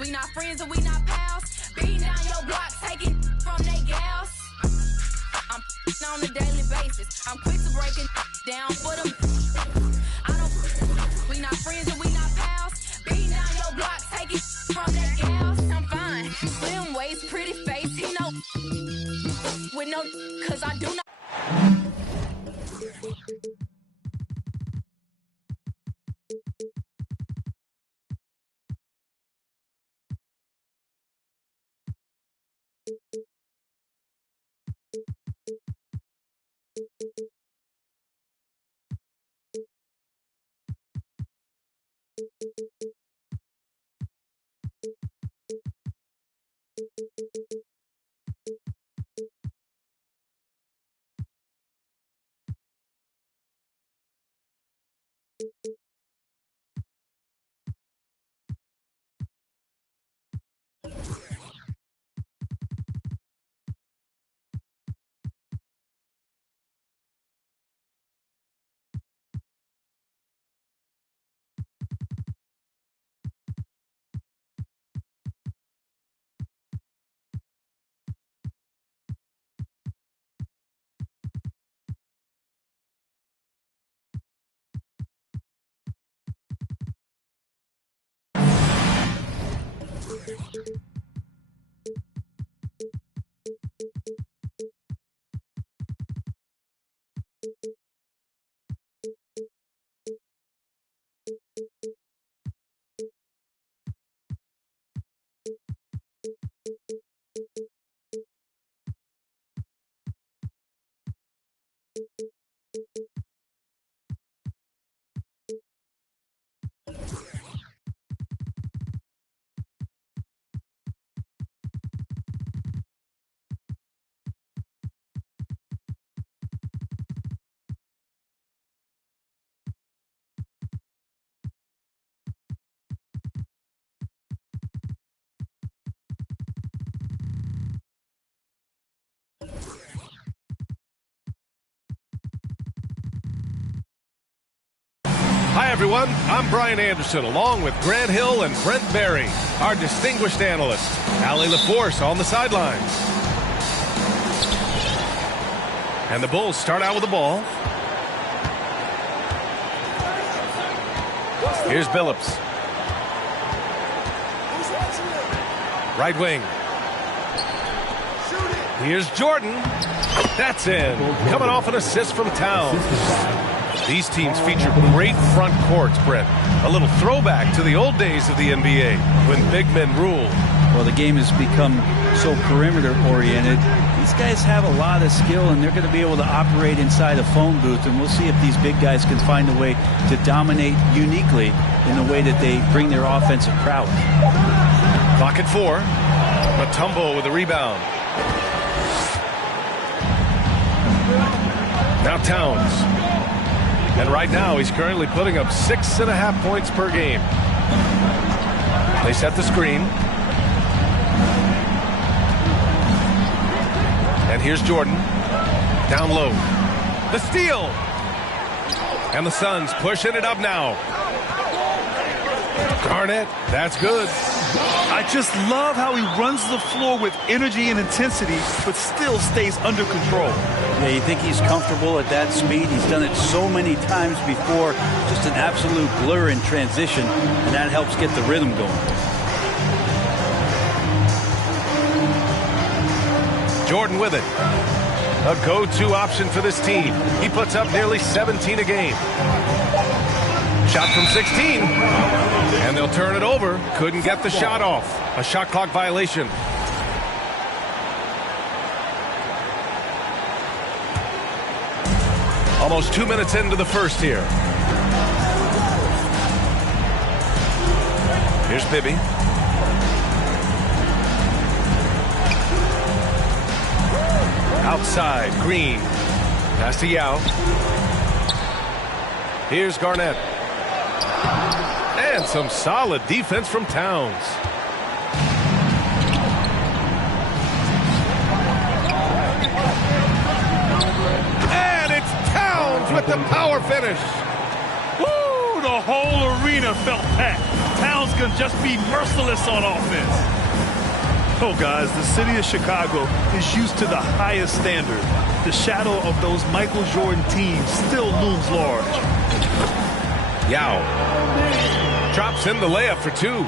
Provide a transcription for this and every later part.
We not friends and we not pals. Beating down your block, taking from they gals. I'm on a daily basis. I'm quick to break it down for them. We not friends and we not pals. Beating down your block, taking from they gals. I'm fine. Slim waist, pretty face, he know. With no, cause I do not. Hi, everyone. I'm Brian Anderson, along with Grant Hill and Brent Berry, our distinguished analyst. Allie LaForce on the sidelines. And the Bulls start out with the ball. Here's Billups. Right wing. Here's Jordan. That's in. Coming off an assist from Towns. These teams feature great front courts, Brent. A little throwback to the old days of the NBA when big men ruled. Well, the game has become so perimeter-oriented. These guys have a lot of skill, and they're going to be able to operate inside a phone booth, and we'll see if these big guys can find a way to dominate uniquely in the way that they bring their offensive prowess. Clock at 4. Mutombo with the rebound. Now Towns. And right now, he's currently putting up 6.5 points per game. They set the screen. And here's Jordan. Down low. The steal. And the Suns pushing it up now. Garnett, that's good. I just love how he runs the floor with energy and intensity, but still stays under control. Yeah, you think he's comfortable at that speed? He's done it so many times before. Just an absolute blur in transition, and that helps get the rhythm going. Jordan with it. A go-to option for this team. He puts up nearly 17 a game. Shot from 16. And they'll turn it over. Couldn't get the shot off. A shot clock violation. Almost 2 minutes into the first here. Here's Bibby. Outside, Green. Pass to Yao. Here's Garnett. And some solid defense from Towns. And it's Towns with the power finish. Woo! the whole arena felt packed. Towns can just be merciless on offense. Oh, guys, the city of Chicago is used to the highest standard. The shadow of those Michael Jordan teams still looms large. Yao drops in the layup for two.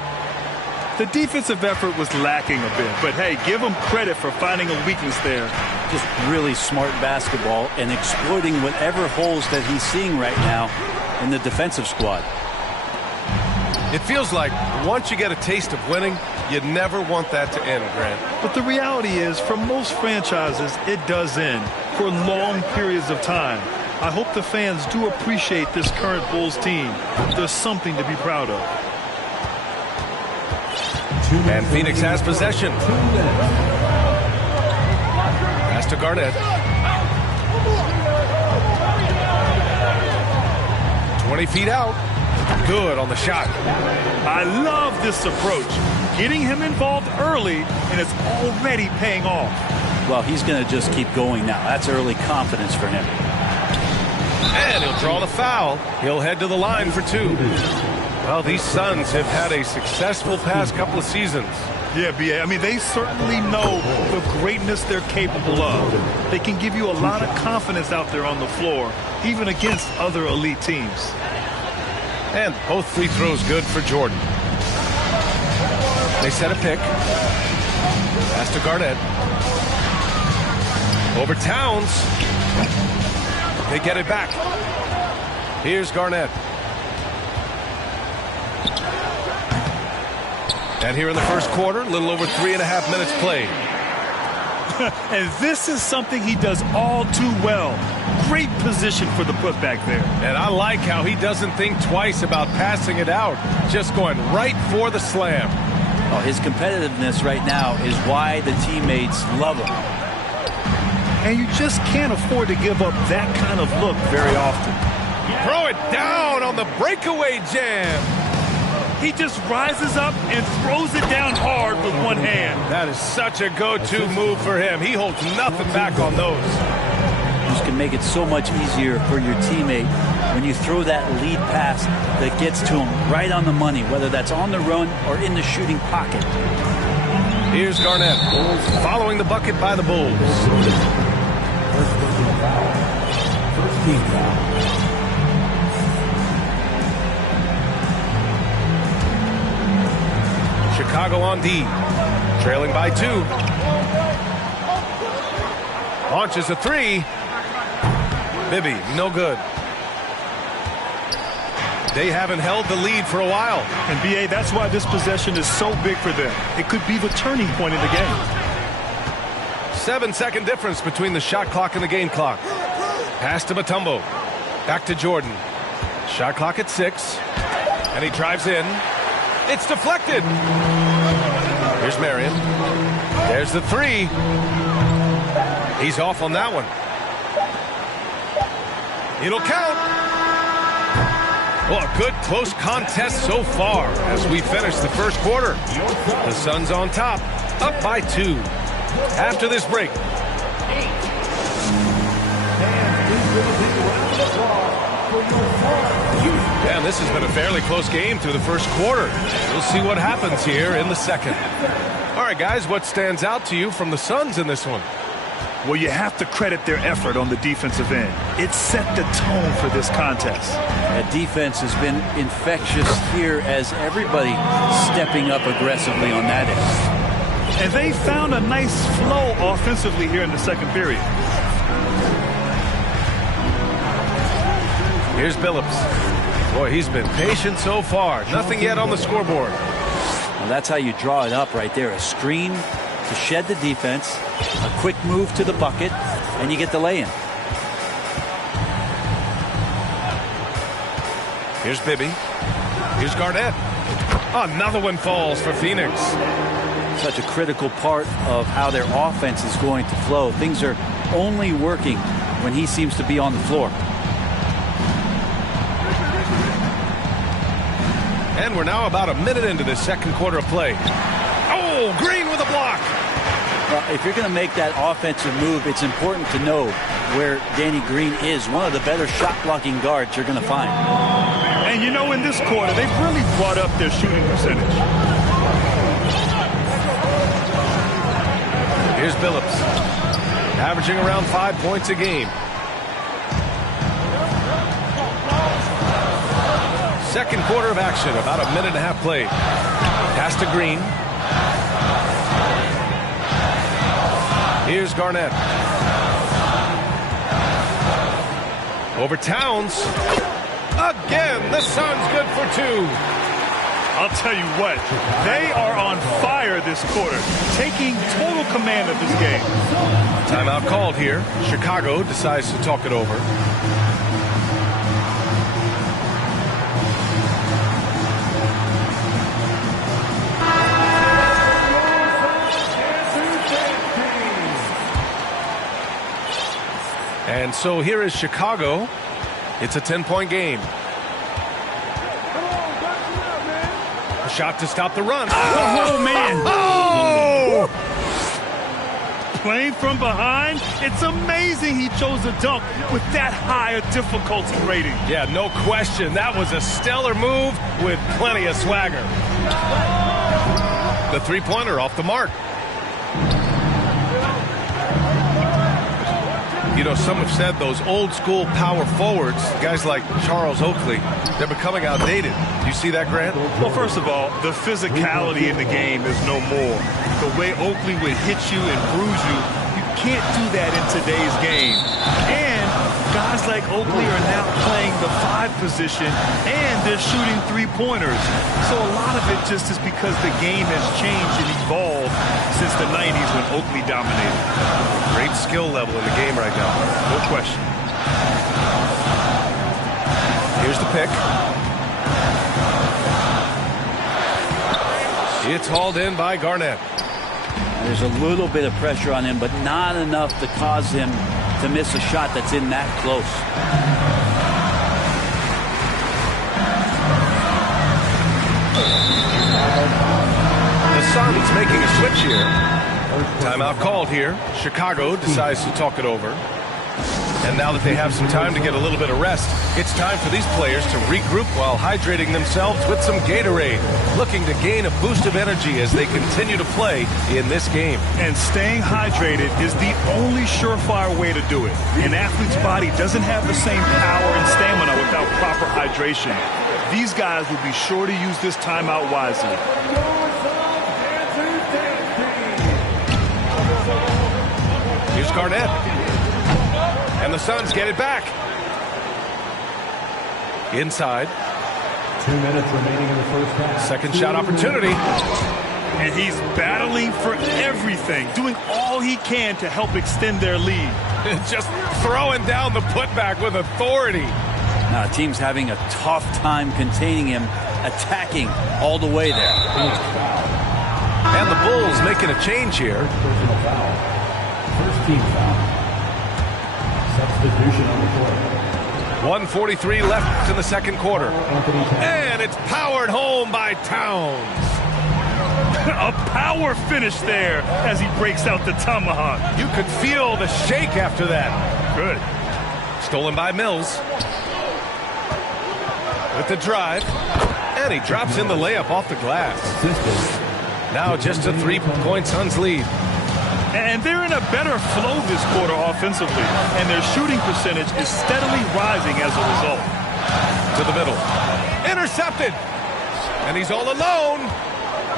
The defensive effort was lacking a bit, but hey, give him credit for finding a weakness there. Just really smart basketball and exploiting whatever holes that he's seeing right now in the defensive squad. It feels like once you get a taste of winning, you never want that to end, Grant. But the reality is, for most franchises, it does end for long periods of time. I hope the fans do appreciate this current Bulls team. There's something to be proud of. And Phoenix has possession. Pass to Garnett. 20 feet out. Good on the shot. I love this approach. Getting him involved early, and it's already paying off. Well, he's going to just keep going now. That's early confidence for him. And he'll draw the foul. He'll head to the line for two. Well, these Suns have had a successful past couple of seasons. Yeah, B.A. I mean, they certainly know the greatness they're capable of. They can give you a lot of confidence out there on the floor, even against other elite teams. And both free throws good for Jordan. They set a pick. Pass to Garnett. Over Towns. They get it back. Here's Garnett. And here in the first quarter, a little over 3.5 minutes played. And this is something he does all too well. Great position for the putback there. And I like how he doesn't think twice about passing it out, just going right for the slam. Oh, his competitiveness right now is why the teammates love him. And you just can't afford to give up that kind of look very often. Throw it down on the breakaway jam. He just rises up and throws it down hard with one hand. That is such a go-to move for him. He holds nothing back on those. This can make it so much easier for your teammate when you throw that lead pass that gets to him right on the money, whether that's on the run or in the shooting pocket. Here's Garnett following the bucket by the Bulls. First team foul. Chicago on D, trailing by 2. Launches a 3. Bibby, no good. They haven't held the lead for a while. And B.A., that's why this possession is so big for them. It could be the turning point in the game. 7-second difference between the shot clock and the game clock. Pass to Mutombo. Back to Jordan. Shot clock at 6. And he drives in. It's deflected. Here's Marion. There's the 3. He's off on that one. It'll count. Well, a good close contest so far as we finish the first quarter. The Suns on top, up by 2. After this break. And this has been a fairly close game through the first quarter. We'll see what happens here in the second. All right, guys, what stands out to you from the Suns in this one? Well, you have to credit their effort on the defensive end. It set the tone for this contest. That defense has been infectious here as everybody stepping up aggressively on that end. And they found a nice flow offensively here in the second period. Here's Billups. Boy, he's been patient so far. Nothing yet on the scoreboard. Well, that's how you draw it up right there. A screen to shed the defense, a quick move to the bucket, and you get the lay-in. Here's Bibby. Here's Garnett. Another one falls for Phoenix. Such a critical part of how their offense is going to flow. Things are only working when he seems to be on the floor. And we're now about a minute into this second quarter of play. Oh, Green with a block. Well, if you're going to make that offensive move, it's important to know where Danny Green is. One of the better shot-blocking guards you're going to find. And you know, in this quarter, they've really brought up their shooting percentage. Here's Billups, averaging around 5 points a game. Second quarter of action, about a minute and a half played. Pass to Green. Here's Garnett. Over Towns. Again, the Suns good for 2. I'll tell you what, they are on fire this quarter, taking total command of this game. Timeout called here. Chicago decides to talk it over. And so here is Chicago. It's a 10-point game. A shot to stop the run. Oh, man. Oh! Playing from behind, it's amazing he chose a dunk with that high a difficulty rating. Yeah, no question. That was a stellar move with plenty of swagger. The three-pointer off the mark. You know, some have said those old-school power forwards, guys like Charles Oakley, they're becoming outdated. Do you see that, Grant? Well, first of all, the physicality in the game is no more. The way Oakley would hit you and bruise you, you can't do that in today's game. And guys like Oakley are now playing the 5 position, and they're shooting three-pointers. So a lot of it just is because the game has changed and evolved since the 90s when Oakley dominated. Great skill level in the game right now. No question. Here's the pick. It's hauled in by Garnett. There's a little bit of pressure on him, but not enough to cause him to miss a shot that's in that close. The Suns making a switch here. Timeout called here. Chicago decides to talk it over. And now that they have some time to get a little bit of rest, it's time for these players to regroup while hydrating themselves with some Gatorade, looking to gain a boost of energy as they continue to play in this game. And staying hydrated is the only surefire way to do it. An athlete's body doesn't have the same power and stamina without proper hydration. These guys will be sure to use this timeout wisely. Here's Garnett. And the Suns get it back. Inside. 2 minutes remaining in the first half. Second shot opportunity. And he's battling for everything, doing all he can to help extend their lead. Just throwing down the putback with authority. Now, the team's having a tough time containing him, attacking all the way there. And the Bulls making a change here. Personal foul. First team foul. Substitution on the court. 1:43 left in the second quarter. And it's powered home by Towns. A power finish there as he breaks out the tomahawk. You could feel the shake after that. Good. Stolen by Mills. With the drive. And he drops in the layup off the glass. Now just a 3-point Suns lead. And they're in a better flow this quarter offensively. And their shooting percentage is steadily rising as a result. To the middle. Intercepted. And he's all alone.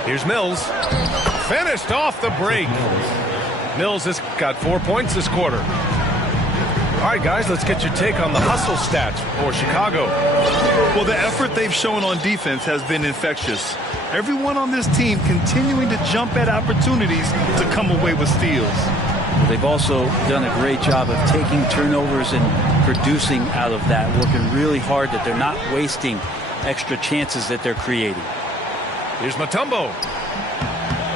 Here's Mills. Finished off the break. Mills has got 4 points this quarter. All right, guys, let's get your take on the hustle stats for Chicago. Well, the effort they've shown on defense has been infectious. Everyone on this team continuing to jump at opportunities to come away with steals. They've also done a great job of taking turnovers and producing out of that, working really hard that they're not wasting extra chances that they're creating. Here's Mutombo.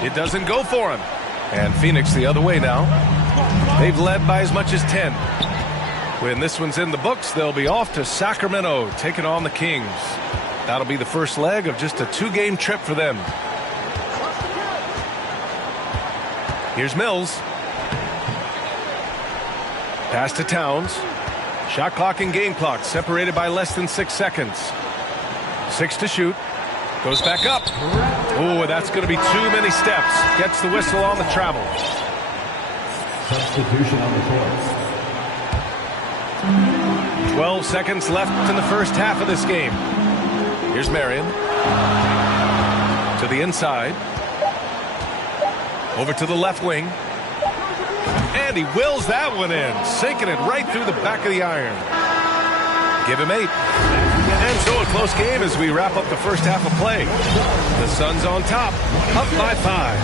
It doesn't go for him. And Phoenix the other way now. They've led by as much as 10. When this one's in the books, they'll be off to Sacramento, taking on the Kings. That'll be the first leg of just a 2-game trip for them. Here's Mills. Pass to Towns. Shot clock and game clock separated by less than 6 seconds. 6 to shoot. Goes back up. Oh, that's going to be too many steps. Gets the whistle on the travel. Substitution on the court. 12 seconds left in the first half of this game. Here's Marion. To the inside. Over to the left wing. And he wills that one in, sinking it right through the back of the iron. Give him 8. And so a close game as we wrap up the first half of play. The Suns on top, up by 5.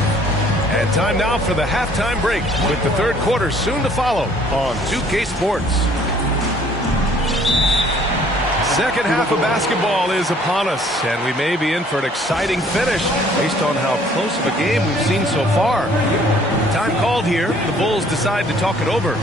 And time now for the halftime break, with the third quarter soon to follow on 2K Sports. Second half of basketball is upon us, and we may be in for an exciting finish based on how close of a game we've seen so far. Time called here. The Bulls decide to talk it over.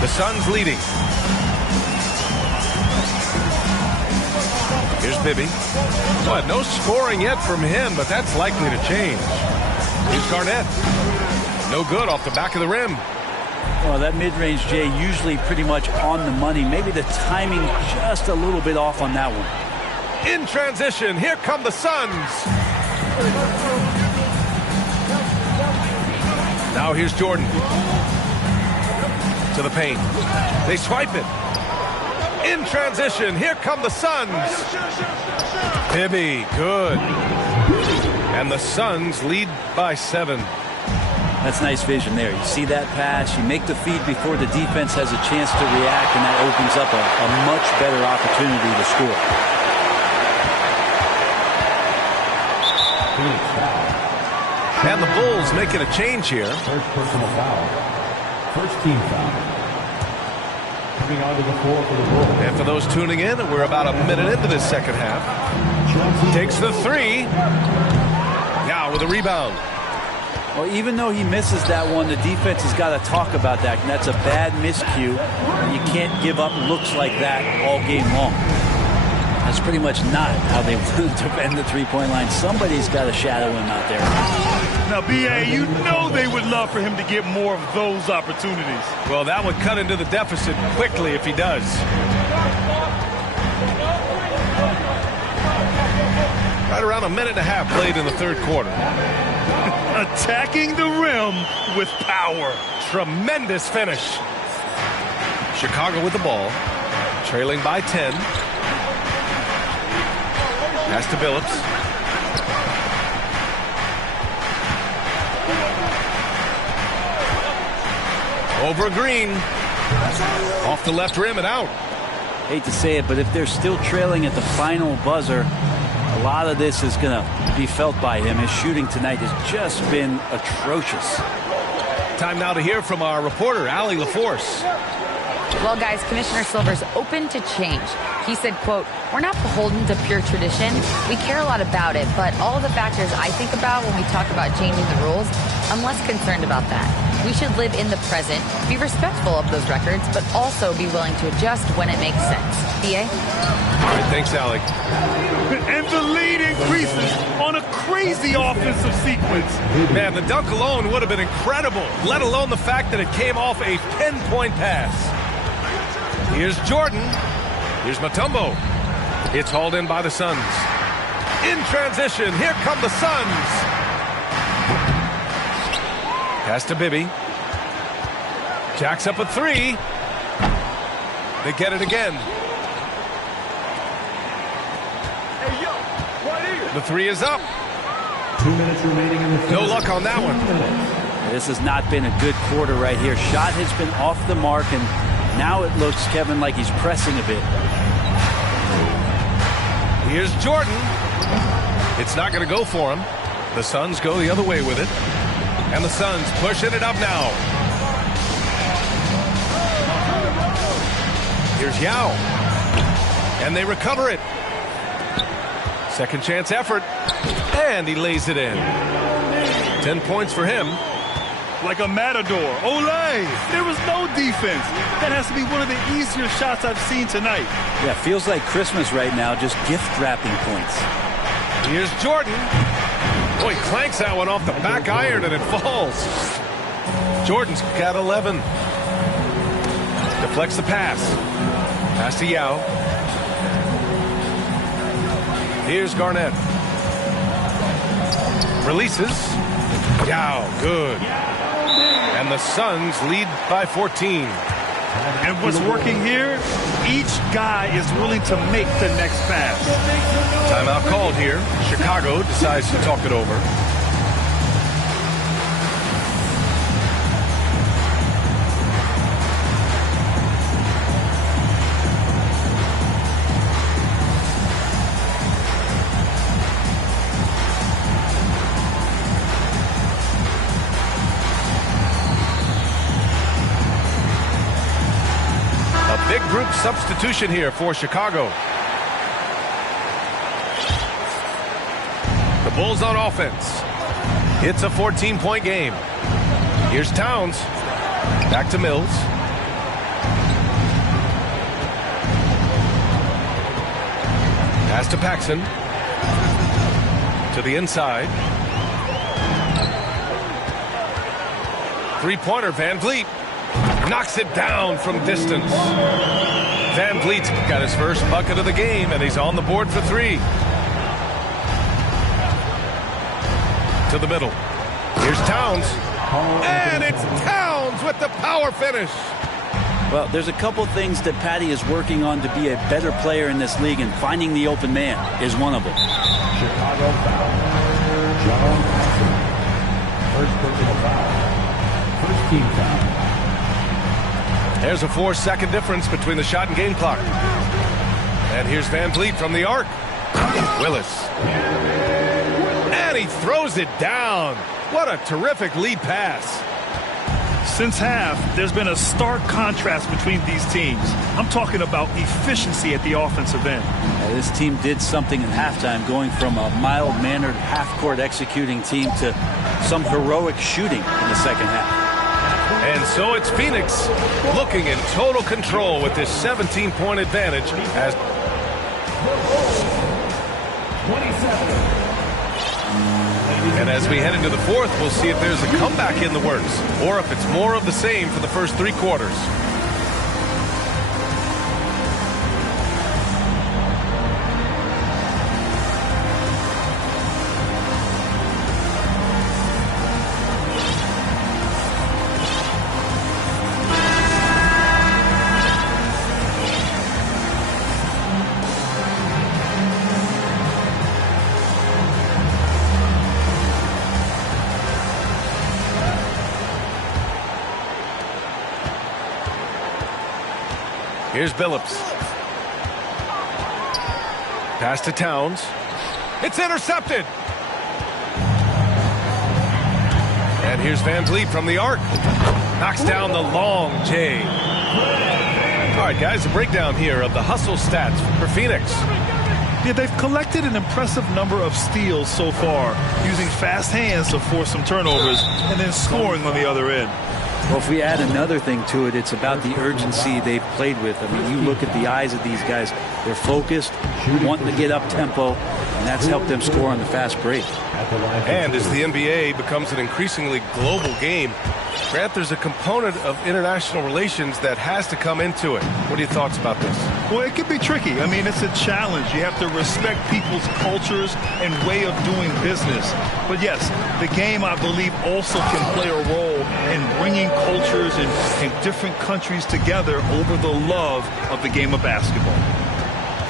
The Suns leading. Here's Bibby. But no scoring yet from him, but that's likely to change. Here's Garnett. No good off the back of the rim. Well, that mid-range, Jay, usually pretty much on the money. Maybe the timing just a little bit off on that one. In transition, here come the Suns. Now here's Jordan. To the paint. They swipe it. In transition, here come the Suns. Bibby, good. And the Suns lead by 7. That's nice vision there. You see that pass, you make the feed before the defense has a chance to react, and that opens up a much better opportunity to score. And the Bulls making a change here. First personal foul. First team foul. Coming onto the floor for the Bulls. And for those tuning in, we're about a minute into this second half. Takes the 3. Now with a rebound. Well, even though he misses that one, the defense has got to talk about that. And that's a bad miscue. You can't give up looks like that all game long. That's pretty much not how they defend the three-point line. Somebody's got to shadow him out there. Now, B.A., you know they would love for him to get more of those opportunities. Well, that would cut into the deficit quickly if he does. Right around a minute and a half played in the third quarter. Attacking the rim with power. Tremendous finish. Chicago with the ball. Trailing by 10. Pass to Billups. Over Green. Off the left rim and out. Hate to say it, but if they're still trailing at the final buzzer, a lot of this is going to be felt by him. His shooting tonight has just been atrocious. Time now to hear from our reporter, Allie LaForce. Well, guys, Commissioner Silver's open to change. He said, quote, "We're not beholden to pure tradition. We care a lot about it, but all of the factors I think about when we talk about changing the rules, I'm less concerned about that. We should live in the present, be respectful of those records, but also be willing to adjust when it makes sense." B.A.? All right, thanks, Allie. And the lead increases on a crazy offensive sequence. Man, the dunk alone would have been incredible, let alone the fact that it came off a pinpoint pass. Here's Jordan. Here's Mutombo. It's hauled in by the Suns. In transition, here come the Suns. Pass to Bibby. Jacks up a 3. They get it again. The 3 is up. 2 minutes remaining in the third. No luck on that one. This has not been a good quarter right here. Shot has been off the mark, and now it looks, Kevin, like he's pressing a bit. Here's Jordan. It's not going to go for him. The Suns go the other way with it. And the Suns pushing it up now. Here's Yao. And they recover it. Second chance effort. And he lays it in. 10 points for him. like a matador. Olay! There was no defense. That has to be one of the easier shots I've seen tonight. Yeah, feels like Christmas right now, just gift wrapping points. Here's Jordan. Oh, he clanks that one off the back iron and it falls. Jordan's got 11. Deflects the pass. Pass to Yao. Here's Garnett. Releases. Yao, good. And the Suns lead by 14. And what's working here, each guy is willing to make the next pass. Timeout called here. Chicago decides to talk it over. Big group substitution here for Chicago. The Bulls on offense. It's a 14-point game. Here's Towns. Back to Mills. Pass to Paxson. To the inside. Three-pointer, Van Vliet. Knocks it down from distance. Van Vliet's got his first bucket of the game, and he's on the board for three. To the middle. Here's Towns. And it's Towns with the power finish. Well, there's a couple things that Patty is working on to be a better player in this league, and finding the open man is one of them. Chicago foul. John Paxson. First personal foul. First team foul. There's a 4-second difference between the shot and game clock. And here's Van Vliet from the arc. Willis. And he throws it down. What a terrific lead pass. Since half, there's been a stark contrast between these teams. I'm talking about efficiency at the offensive end. This team did something in halftime, going from a mild-mannered half-court executing team to some heroic shooting in the second half. And so it's Phoenix looking in total control with this 17-point advantage as 27. And as we head into the fourth, we'll see if there's a comeback in the works or if it's more of the same for the first three quarters. Here's Billups. Pass to Towns. It's intercepted. And here's Van Vliet from the arc. Knocks down the long J. All right, guys, a breakdown here of the hustle stats for Phoenix. Yeah, they've collected an impressive number of steals so far, using fast hands to force some turnovers and then scoring on the other end. Well, if we add another thing to it, it's about the urgency they've played with. I mean, you look at the eyes of these guys. They're focused, wanting to get up tempo, and that's helped them score on the fast break. And as the NBA becomes an increasingly global game, Grant, there's a component of international relations that has to come into it. What are your thoughts about this? Well, it can be tricky. I mean, it's a challenge. You have to respect people's cultures and way of doing business. But yes, the game, I believe, also can play a role in bringing cultures in different countries together over the love of the game of basketball.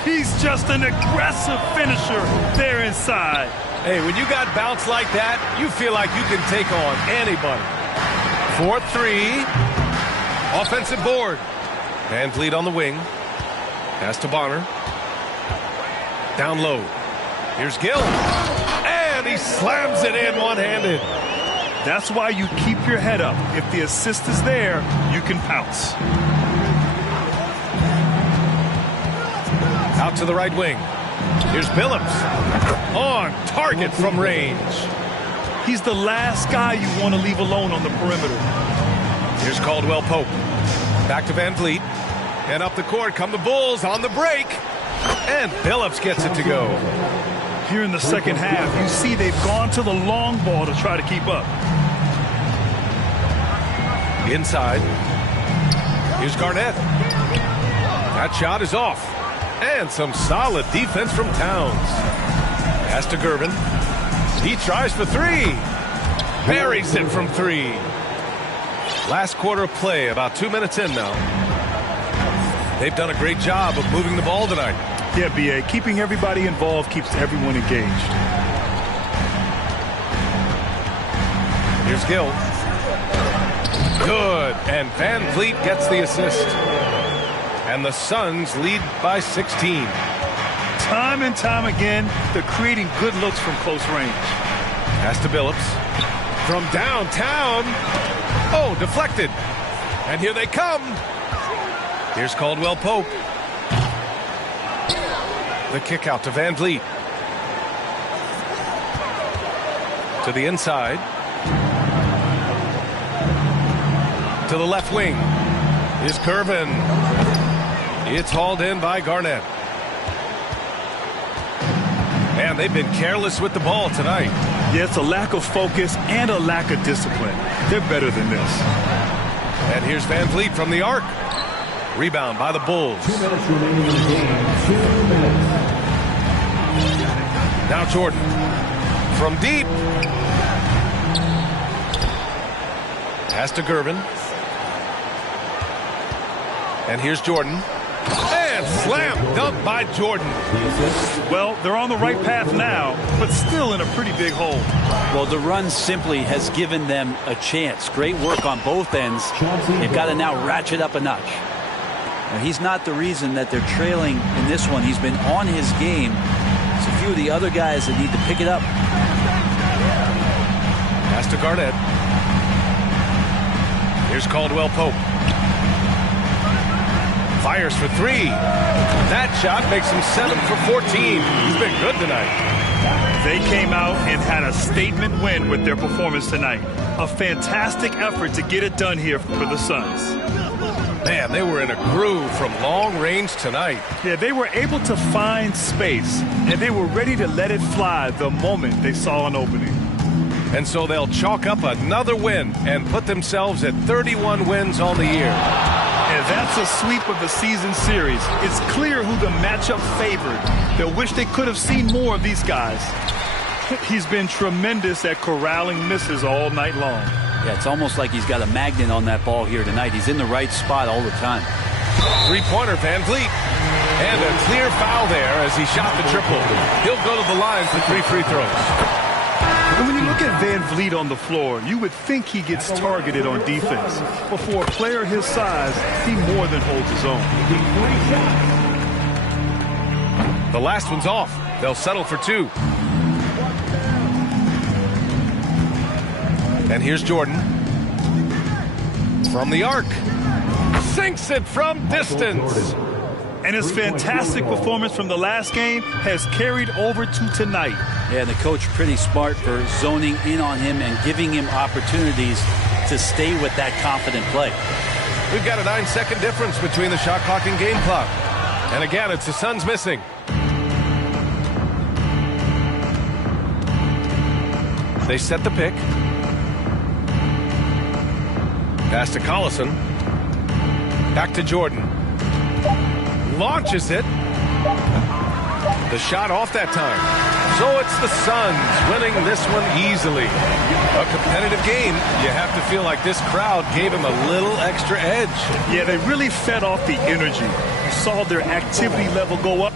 He's just an aggressive finisher there inside. Hey, when you got bounce like that, you feel like you can take on anybody. 4-3. Offensive board. Van Vliet on the wing. Pass to Bonner. Down low. Here's Gill. And he slams it in one-handed. That's why you keep your head up. If the assist is there, you can pounce. Out to the right wing. Here's Billups. On target from range. He's the last guy you want to leave alone on the perimeter. Here's Caldwell Pope. Back to Van Vliet. And up the court come the Bulls on the break. And Billups gets it to go. Here in the second half, you see they've gone to the long ball to try to keep up. Inside. Here's Garnett. That shot is off. And some solid defense from Towns. Pass to Gervin. He tries for three. Buries it from three. Last quarter of play, about 2 minutes in now. They've done a great job of moving the ball tonight. Yeah, B.A., keeping everybody involved keeps everyone engaged. Here's Gill. Good. And Van Vliet gets the assist. And the Suns lead by 16. Time and time again, they're creating good looks from close range. Pass to Billups. From downtown. Oh, deflected. And here they come. Here's Caldwell Pope. The kick out to Van Vliet. To the inside. To the left wing. Here's Gervin. It's hauled in by Garnett. And they've been careless with the ball tonight. Yeah, it's a lack of focus and a lack of discipline. They're better than this. And here's Van Vliet from the arc. Rebound by the Bulls. 2 minutes remaining in the game. 2 minutes. Now Jordan. From deep. Pass to Gervin. And here's Jordan. And slam dunk by Jordan. Well, they're on the right path now, but still in a pretty big hole. Well, the run simply has given them a chance. Great work on both ends. They've got to now ratchet up a notch. Now, he's not the reason that they're trailing in this one. He's been on his game. It's a few of the other guys that need to pick it up. Pass to Garnett. Here's Caldwell Pope. Fires for three. That shot makes him 7 for 14. He's been good tonight. They came out and had a statement win with their performance tonight. A fantastic effort to get it done here for the Suns. Man, they were in a groove from long range tonight. Yeah, they were able to find space, and they were ready to let it fly the moment they saw an opening. And so they'll chalk up another win and put themselves at 31 wins on the year. And that's a sweep of the season series. It's clear who the matchup favored. They'll wish they could have seen more of these guys. He's been tremendous at corralling misses all night long. Yeah, it's almost like he's got a magnet on that ball here tonight. He's in the right spot all the time. Three-pointer, Van Vliet. And a clear foul there as he shot the triple. He'll go to the line for 3 free throws. And when you look at Van Vliet on the floor, you would think he gets targeted on defense. But for a player his size, he more than holds his own. The last one's off. They'll settle for 2. And here's Jordan. From the arc. Sinks it from distance. And his fantastic performance from the last game has carried over to tonight. Yeah, and the coach pretty smart for zoning in on him and giving him opportunities to stay with that confident play. We've got a 9-second difference between the shot clock and game clock. And again, it's the Suns missing. They set the pick. Pass to Collison. Back to Jordan. Launches it. The shot off that time. So it's the Suns winning this one easily. A competitive game. You have to feel like this crowd gave him a little extra edge. Yeah, they really fed off the energy. You saw their activity level go up.